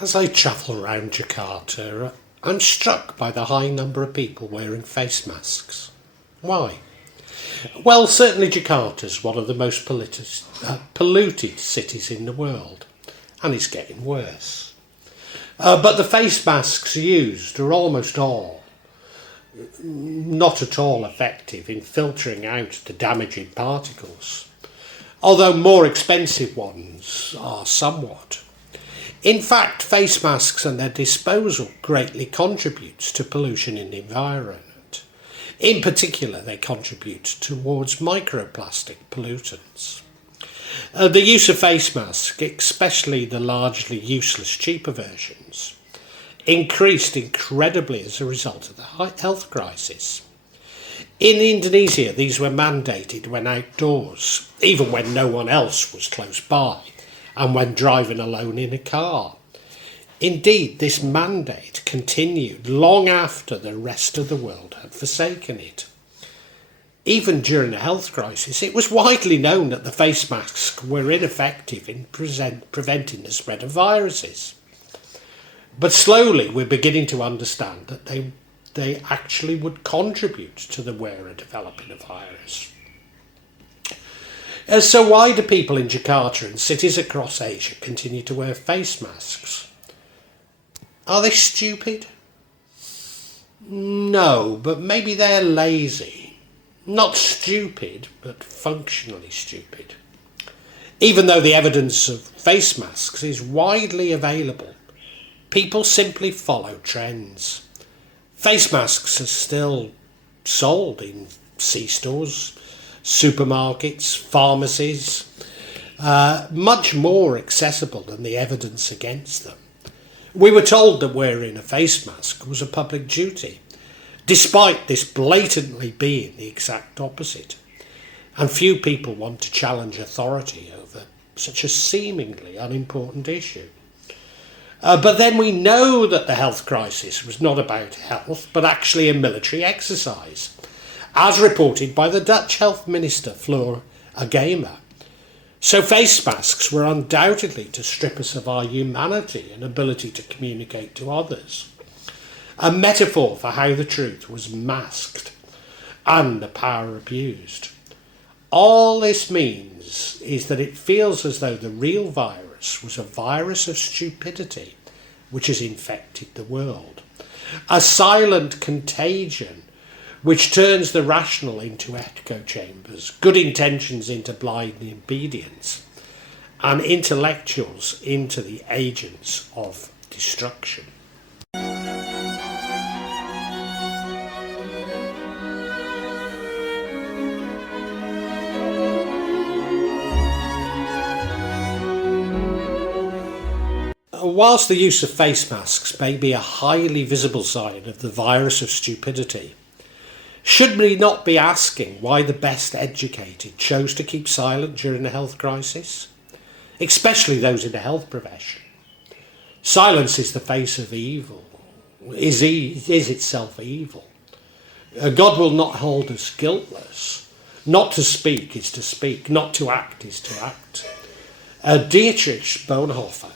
As I travel around Jakarta, I'm struck by the high number of people wearing face masks. Why? Well, certainly Jakarta is one of the most polluted cities in the world, and it's getting worse. But the face masks used are almost all not at all effective in filtering out the damaging particles, although more expensive ones are somewhat. In fact, face masks and their disposal greatly contributes to pollution in the environment. In particular, they contribute towards microplastic pollutants. The use of face masks, especially the largely useless cheaper versions, increased incredibly as a result of the health crisis. In Indonesia, these were mandated when outdoors, even when no one else was close by, and when driving alone in a car. Indeed, this mandate continued long after the rest of the world had forsaken it. Even during the health crisis, it was widely known that the face masks were ineffective in preventing the spread of viruses. But slowly we're beginning to understand that they actually would contribute to the wearer developing a virus. So why do people in Jakarta and cities across Asia continue to wear face masks? Are they stupid? No, but maybe they're lazy. Not stupid, but functionally stupid. Even though the evidence of face masks is widely available, people simply follow trends. Face masks are still sold in C-stores, supermarkets, pharmacies, much more accessible than the evidence against them. We were told that wearing a face mask was a public duty, despite this blatantly being the exact opposite. And few people want to challenge authority over such a seemingly unimportant issue. But then we know that the health crisis was not about health, but actually a military exercise, as reported by the Dutch Health Minister Floor Agema. So face masks were undoubtedly to strip us of our humanity and ability to communicate to others. A metaphor for how the truth was masked and the power abused. All this means is that it feels as though the real virus was a virus of stupidity which has infected the world. A silent contagion which turns the rational into echo chambers, good intentions into blind obedience, and intellectuals into the agents of destruction. Whilst the use of face masks may be a highly visible sign of the virus of stupidity, should we not be asking why the best educated chose to keep silent during the health crisis, especially those in the health profession? Silence is the face of evil, is itself evil. God will not hold us guiltless. Not to speak is to speak, not to act is to act. Dietrich Bonhoeffer.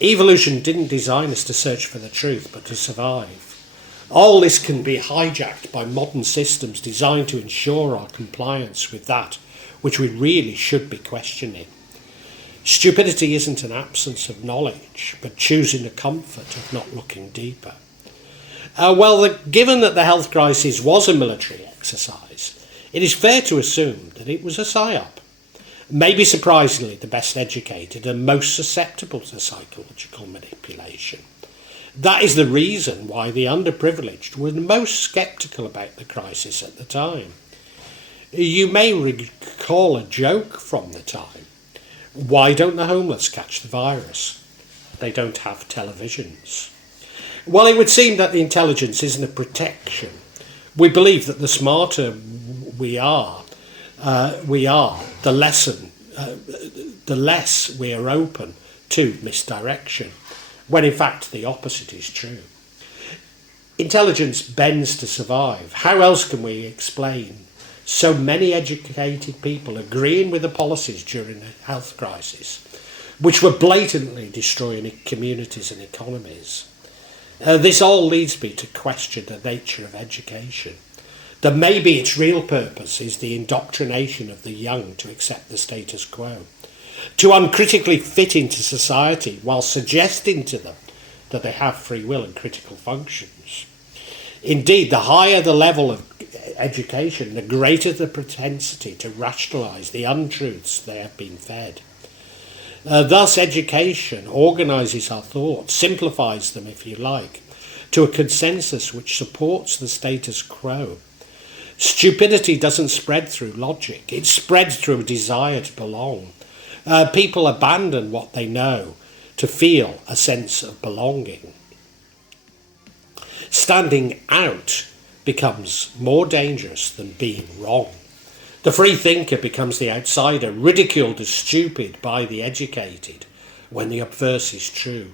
Evolution didn't design us to search for the truth, but to survive. All this can be hijacked by modern systems designed to ensure our compliance with that which we really should be questioning. Stupidity isn't an absence of knowledge, but choosing the comfort of not looking deeper. Given that the health crisis was a military exercise, it is fair to assume that it was a psyop. Maybe surprisingly the best educated and most susceptible to psychological manipulation. That is the reason why the underprivileged were the most sceptical about the crisis at the time. You may recall a joke from the time. Why don't the homeless catch the virus? They don't have televisions. Well, it would seem that the intelligence isn't a protection. We believe that the smarter we are, the less we are open to misdirection, when in fact the opposite is true. Intelligence bends to survive. How else can we explain so many educated people agreeing with the policies during the health crisis, which were blatantly destroying communities and economies. This all leads me to question the nature of education. That maybe its real purpose is the indoctrination of the young to accept the status quo, to uncritically fit into society while suggesting to them that they have free will and critical functions. Indeed, the higher the level of education, the greater the propensity to rationalise the untruths they have been fed. Thus, education organises our thoughts, simplifies them, if you like, to a consensus which supports the status quo. Stupidity doesn't spread through logic, it spreads through a desire to belong. People abandon what they know to feel a sense of belonging. Standing out becomes more dangerous than being wrong. The free thinker becomes the outsider, ridiculed as stupid by the educated when the obverse is true,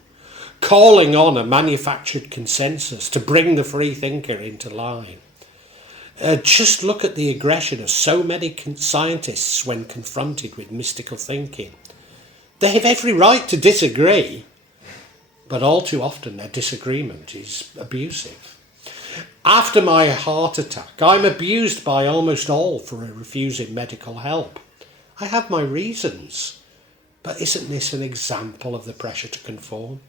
calling on a manufactured consensus to bring the free thinker into line. Just look at the aggression of so many scientists when confronted with mystical thinking. They have every right to disagree, but all too often their disagreement is abusive. After my heart attack, I'm abused by almost all for refusing medical help. I have my reasons, but isn't this an example of the pressure to conform?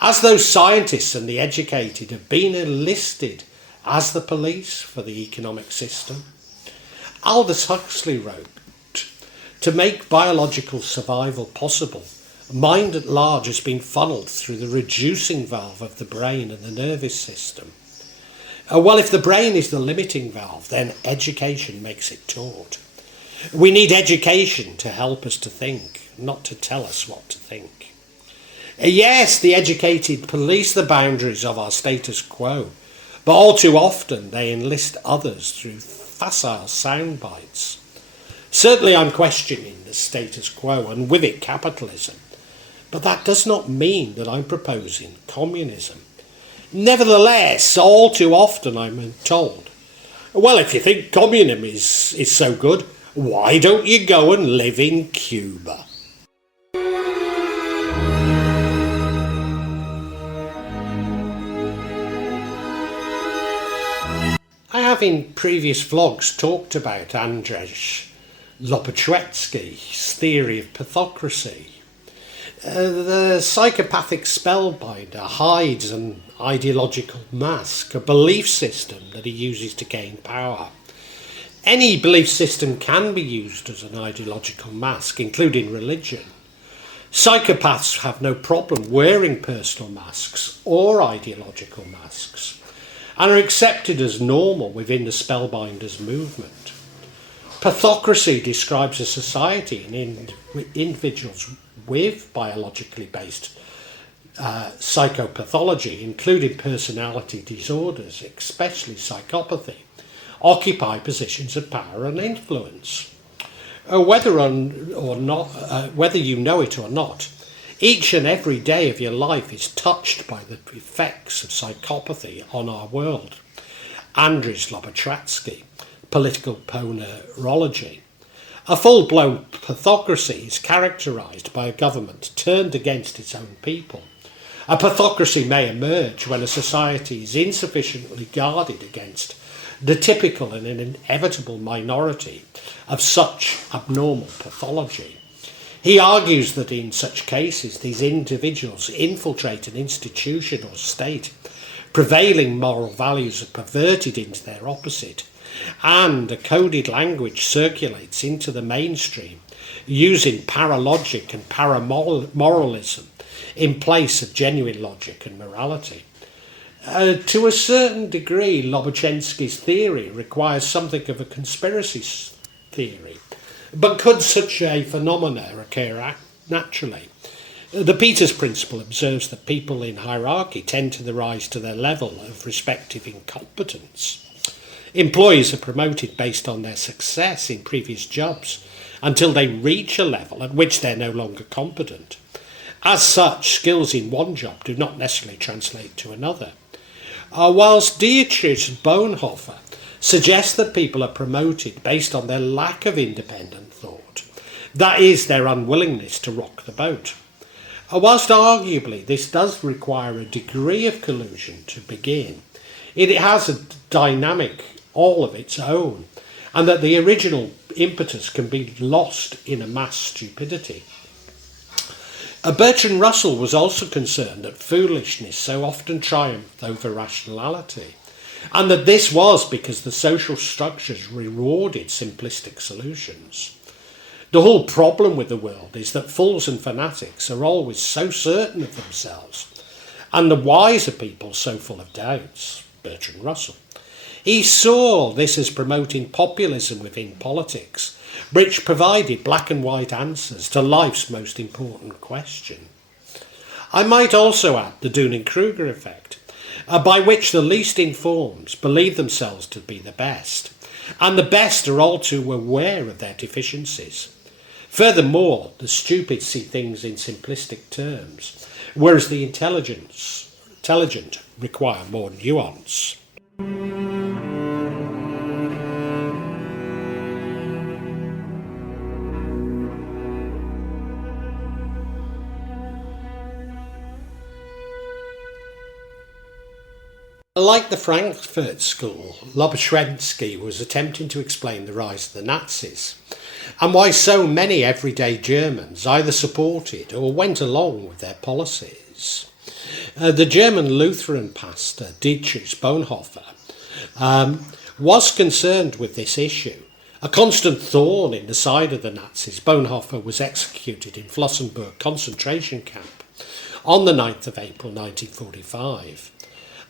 As those scientists and the educated have been enlisted as the police for the economic system. Aldous Huxley wrote, to make biological survival possible, mind at large has been funneled through the reducing valve of the brain and the nervous system. Well, if the brain is the limiting valve, then education makes it taut. We need education to help us to think, not to tell us what to think. Yes, the educated police the boundaries of our status quo, but all too often they enlist others through facile sound bites. Certainly I'm questioning the status quo and with it capitalism, but that does not mean that I'm proposing communism. Nevertheless, all too often I'm told, well, if you think communism is so good, why don't you go and live in Cuba? I have in previous vlogs talked about Andrzej Lopaczewski's theory of pathocracy. The psychopathic spellbinder hides an ideological mask, a belief system that he uses to gain power. Any belief system can be used as an ideological mask, including religion. Psychopaths have no problem wearing personal masks or ideological masks, and are accepted as normal within the spellbinders movement. Pathocracy describes a society and individuals with biologically based psychopathology, including personality disorders, especially psychopathy, occupy positions of power and influence. Whether you know it or not, each and every day of your life is touched by the effects of psychopathy on our world. Andrzej Lopaczewski, Political Ponerology. A full-blown pathocracy is characterised by a government turned against its own people. A pathocracy may emerge when a society is insufficiently guarded against the typical and inevitable minority of such abnormal pathology. He argues that in such cases these individuals infiltrate an institution or state, prevailing moral values are perverted into their opposite, and a coded language circulates into the mainstream using paralogic and paramoralism in place of genuine logic and morality. To a certain degree, Lopaczewski's theory requires something of a conspiracy theory, but could such a phenomena occur naturally? The Peters principle observes that people in hierarchy tend to rise to their level of respective incompetence. Employees are promoted based on their success in previous jobs until they reach a level at which they're no longer competent. As such, skills in one job do not necessarily translate to another. Whilst Dietrich and Bonhoeffer suggest that people are promoted based on their lack of independent thought, That is their unwillingness to rock the boat. Whilst arguably this does require a degree of collusion to begin, it has a dynamic all of its own, and that the original impetus can be lost in a mass stupidity. Bertrand Russell was also concerned that foolishness so often triumphed over rationality, and that this was because the social structures rewarded simplistic solutions. The whole problem with the world is that fools and fanatics are always so certain of themselves, and the wiser people so full of doubts. Bertrand Russell. He saw this as promoting populism within politics, which provided black and white answers to life's most important question. I might also add the Dunning-Kruger effect, by which the least informed believe themselves to be the best, and the best are all too aware of their deficiencies. Furthermore, the stupid see things in simplistic terms, whereas the intelligent require more nuance. Like the Frankfurt School, Lobachevsky was attempting to explain the rise of the Nazis, and why so many everyday Germans either supported or went along with their policies. The German Lutheran pastor Dietrich Bonhoeffer was concerned with this issue. A constant thorn in the side of the Nazis, Bonhoeffer was executed in Flossenburg concentration camp on the 9th of April 1945.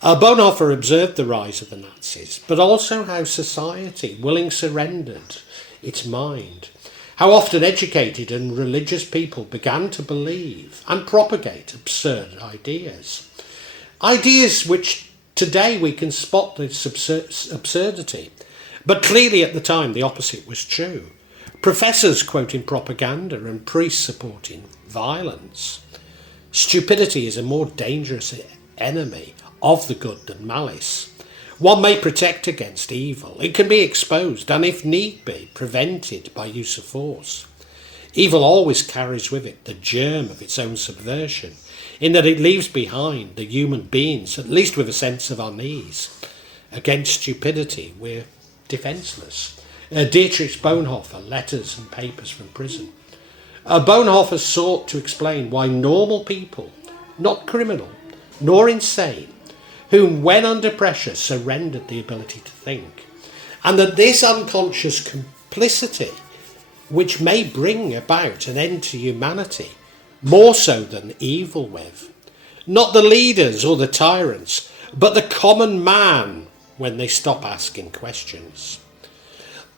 Bonhoeffer observed the rise of the Nazis, but also how society willing surrendered its mind, how often educated and religious people began to believe and propagate absurd ideas. Ideas which today we can spot this absurdity, but clearly at the time the opposite was true. Professors quoting propaganda and priests supporting violence. Stupidity is a more dangerous enemy of the good than malice. One may protect against evil. It can be exposed and, if need be, prevented by use of force. Evil always carries with it the germ of its own subversion, in that it leaves behind the human beings, at least with a sense of unease. Against stupidity, we're defenceless. Dietrich Bonhoeffer, Letters and Papers from Prison. Bonhoeffer sought to explain why normal people, not criminal, nor insane, whom when under pressure surrendered the ability to think, and that this unconscious complicity, which may bring about an end to humanity, more so than evil with, not the leaders or the tyrants, but the common man when they stop asking questions.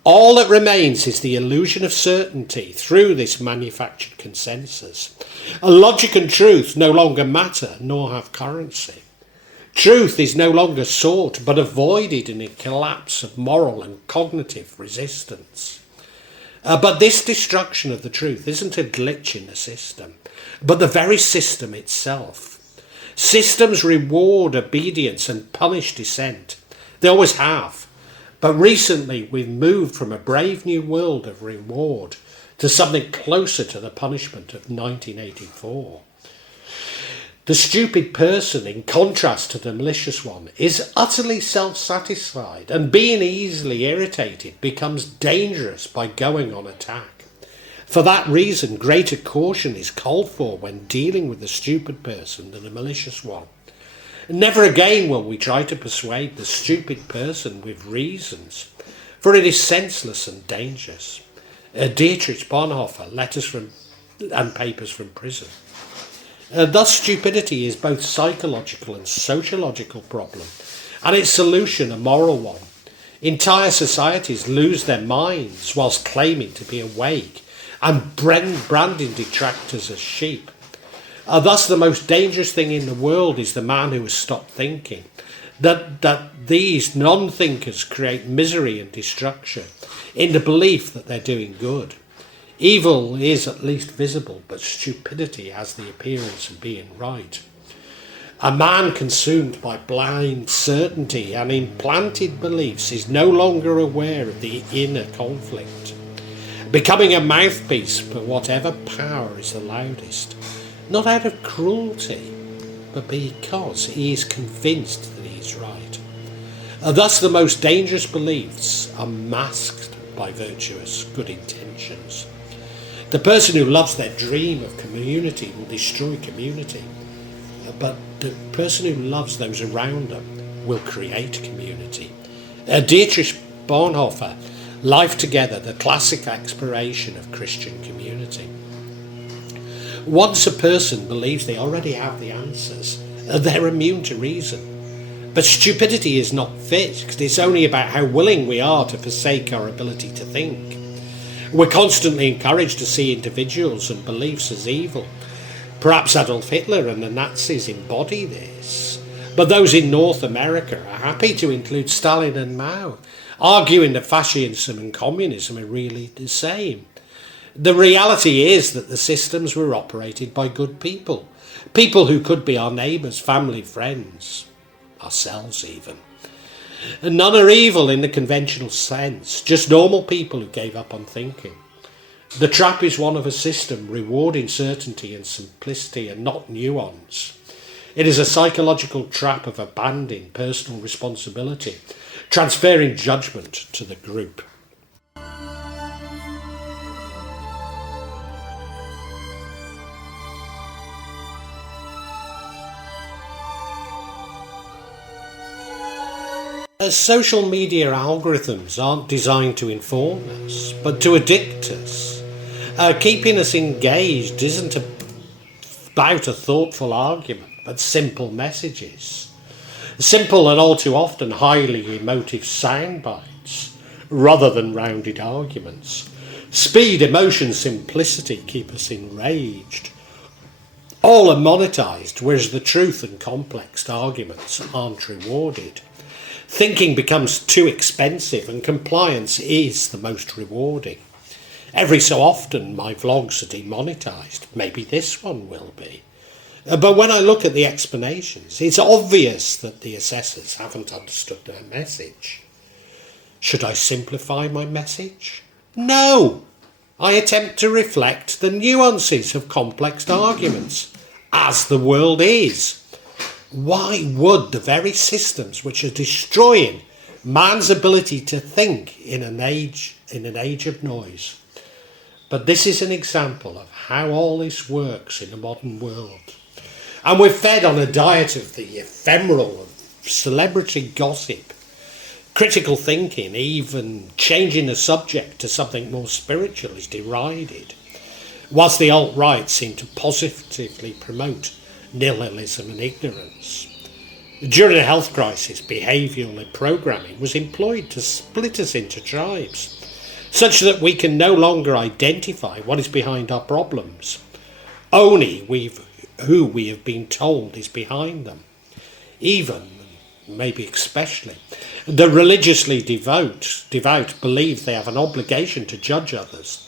All that remains is the illusion of certainty through this manufactured consensus. Logic and truth no longer matter nor have currency. Truth is no longer sought but avoided in a collapse of moral and cognitive resistance. But this destruction of the truth isn't a glitch in the system, but the very system itself. Systems reward obedience and punish dissent. They always have. But recently we've moved from a brave new world of reward to something closer to the punishment of 1984. The stupid person, in contrast to the malicious one, is utterly self-satisfied, and being easily irritated becomes dangerous by going on attack. For that reason, greater caution is called for when dealing with the stupid person than the malicious one. Never again will we try to persuade the stupid person with reasons, for it is senseless and dangerous. Dietrich Bonhoeffer, Letters and Papers from Prison. Thus stupidity is both psychological and sociological problem, and its solution a moral one. Entire societies lose their minds whilst claiming to be awake and branding detractors as sheep. Thus the most dangerous thing in the world is the man who has stopped thinking. That these non-thinkers create misery and destruction in the belief that they're doing good. Evil is at least visible, but stupidity has the appearance of being right. A man consumed by blind certainty and implanted beliefs is no longer aware of the inner conflict. becoming a mouthpiece for whatever power is the loudest, not out of cruelty, but because he is convinced that he is right. Thus the most dangerous beliefs are masked by virtuous good intentions. The person who loves their dream of community will destroy community, but the person who loves those around them will create community. Dietrich Bonhoeffer, Life Together, the classic exploration of Christian community. Once a person believes they already have the answers, they're immune to reason. But stupidity is not fixed. It's only about how willing we are to forsake our ability to think. We're constantly encouraged to see individuals and beliefs as evil. Perhaps Adolf Hitler and the Nazis embody this. But those in North America are happy to include Stalin and Mao, arguing that fascism and communism are really the same. The reality is that the systems were operated by good people. People who could be our neighbours, family, friends, ourselves even. And none are evil in the conventional sense, just normal people who gave up on thinking. The trap is one of a system rewarding certainty and simplicity and not nuance. It is a psychological trap of abandoning personal responsibility, transferring judgment to the group. Social media algorithms aren't designed to inform us, but to addict us. Keeping us engaged isn't about a thoughtful argument, but simple messages. Simple and all too often highly emotive sound bites, rather than rounded arguments. Speed, emotion, simplicity keep us enraged. All are monetized, whereas the truth and complex arguments aren't rewarded. Thinking becomes too expensive and compliance is the most rewarding. Every so often my vlogs are demonetized. Maybe this one will be. But when I look at the explanations, it's obvious that the assessors haven't understood their message. Should I simplify my message? No! I attempt to reflect the nuances of complex arguments, as the world is. Why would the very systems which are destroying man's ability to think in an age of noise? But this is an example of how all this works in the modern world. And we're fed on a diet of the ephemeral, of celebrity gossip, critical thinking, even changing the subject to something more spiritual is derided, whilst the alt-right seem to positively promote nihilism and ignorance. During the health crisis, behavioural programming was employed to split us into tribes, such that we can no longer identify what is behind our problems. Only who we have been told is behind them. Even, maybe especially, the religiously devout believe they have an obligation to judge others,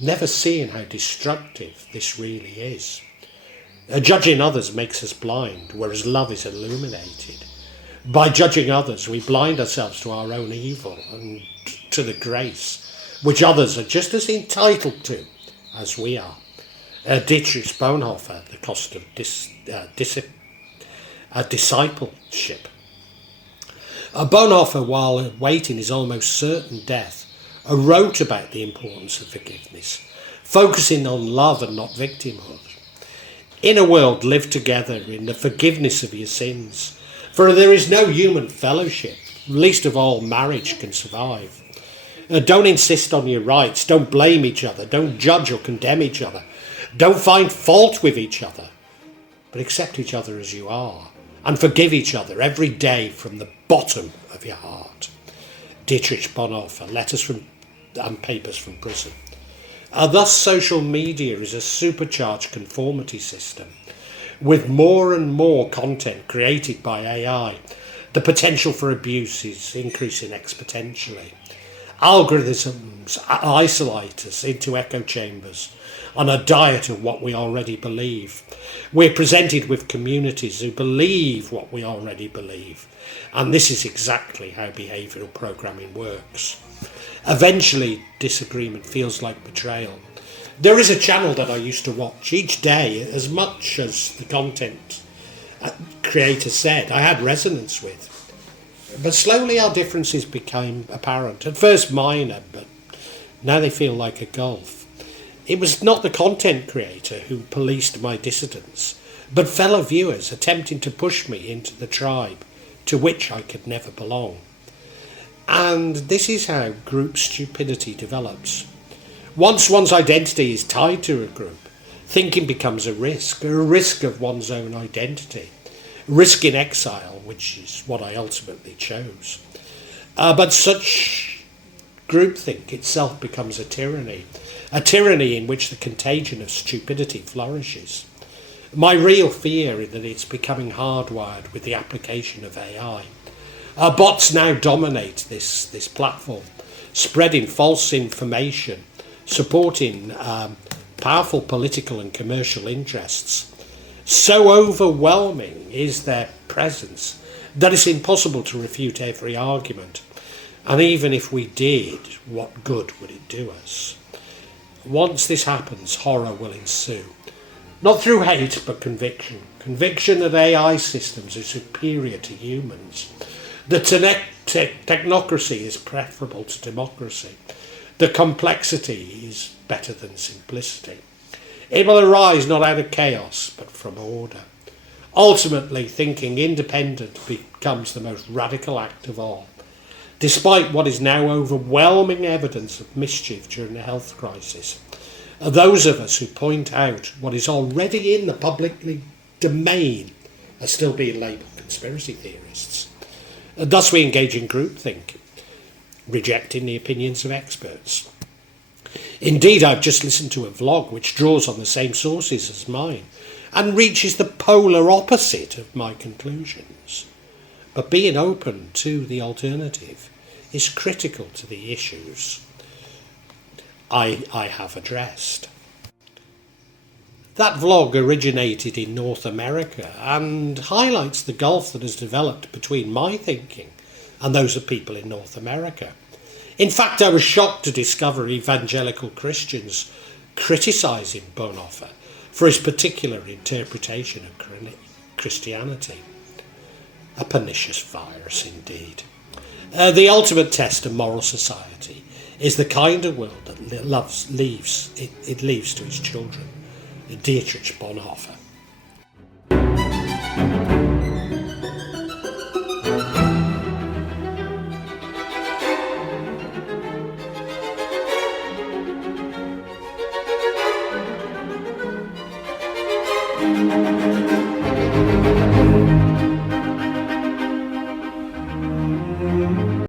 never seeing how destructive this really is. Judging others makes us blind, whereas love is illuminated. By judging others, we blind ourselves to our own evil and to the grace which others are just as entitled to as we are. Dietrich Bonhoeffer, The Cost of Discipleship. Bonhoeffer, while awaiting his almost certain death, wrote about the importance of forgiveness, focusing on love and not victimhood. In a world, live together in the forgiveness of your sins, for there is no human fellowship, least of all marriage, can survive. Don't insist on your rights, don't blame each other, don't judge or condemn each other, don't find fault with each other, but accept each other as you are, and forgive each other every day from the bottom of your heart. Dietrich Bonhoeffer, Letters from and Papers from Prison. Thus, social media is a supercharged conformity system, with more and more content created by AI. The potential for abuse is increasing exponentially. Algorithms isolate us into echo chambers on a diet of what we already believe. We're presented with communities who believe what we already believe, and this is exactly how behavioural programming works. Eventually, disagreement feels like betrayal. There is a channel that I used to watch each day, as much as the content creator said I had resonance with. But slowly our differences became apparent. At first minor, but now they feel like a gulf. It was not the content creator who policed my dissidence, but fellow viewers attempting to push me into the tribe to which I could never belong. And this is how group stupidity develops. Once one's identity is tied to a group, thinking becomes a risk of one's own identity. Risk in exile, which is what I ultimately chose. But such groupthink itself becomes a tyranny in which the contagion of stupidity flourishes. My real fear is that it's becoming hardwired with the application of AI. Bots now dominate this platform, spreading false information, supporting powerful political and commercial interests. So overwhelming is their presence that it's impossible to refute every argument. And even if we did, what good would it do us? Once this happens, horror will ensue. Not through hate, but conviction. Conviction that AI systems are superior to humans. The technocracy is preferable to democracy. The complexity is better than simplicity. It will arise not out of chaos, but from order. Ultimately, thinking independent becomes the most radical act of all. Despite what is now overwhelming evidence of mischief during the health crisis, those of us who point out what is already in the public domain are still being labelled conspiracy theorists. Thus we engage in groupthink, rejecting the opinions of experts. Indeed, I've just listened to a vlog which draws on the same sources as mine and reaches the polar opposite of my conclusions. But being open to the alternative is critical to the issues I have addressed. That vlog originated in North America and highlights the gulf that has developed between my thinking and those of people in North America. In fact, I was shocked to discover evangelical Christians criticising Bonhoeffer for his particular interpretation of Christianity. A pernicious virus indeed. The ultimate test of moral society is the kind of world that leaves to its children. Dietrich Bonhoeffer.